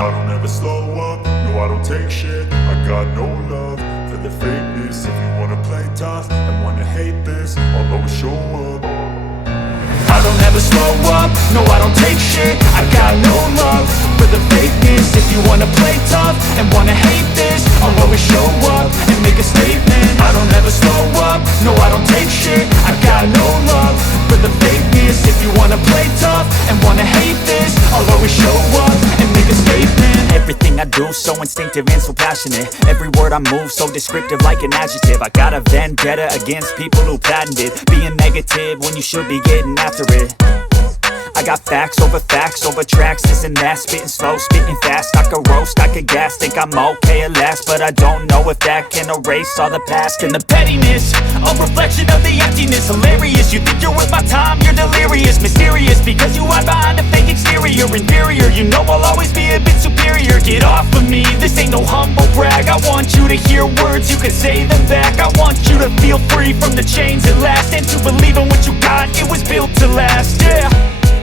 I don't ever slow up, no I don't take shit. I got no love for the fakeness. If you wanna play tough and wanna hate this, I'll always show up. I don't ever slow up, no I don't take shit. I got no love for the fakeness. If you wanna play tough and wanna hate this, I'll always show up and make a statement. I don't ever slow up, no I don't take shit. I got no love for the fakeness. If you wanna play tough and wanna hate this, I'll always show up and make a statement. Everything I do so instinctive and so passionate. Every word I move so descriptive like an adjective. I got a vendetta against people who patented being negative when you should be getting after it. I got facts over tracks, this and that. Spitting slow, spitting fast. I could roast, I could gas. Think I'm okay at last, but I don't know if that can erase all the past. And the pettiness, a reflection of the emptiness. Hilarious, you think you're worth my time, you're delirious. Mysterious, because you hide behind a fake exterior. Inferior, you know I'll always be a bit superior. Get off of me, this ain't no humble brag. I want you to hear words, you can say them back. I want you to feel free from the chains at last, and to believe in what you got, it was built to last, yeah.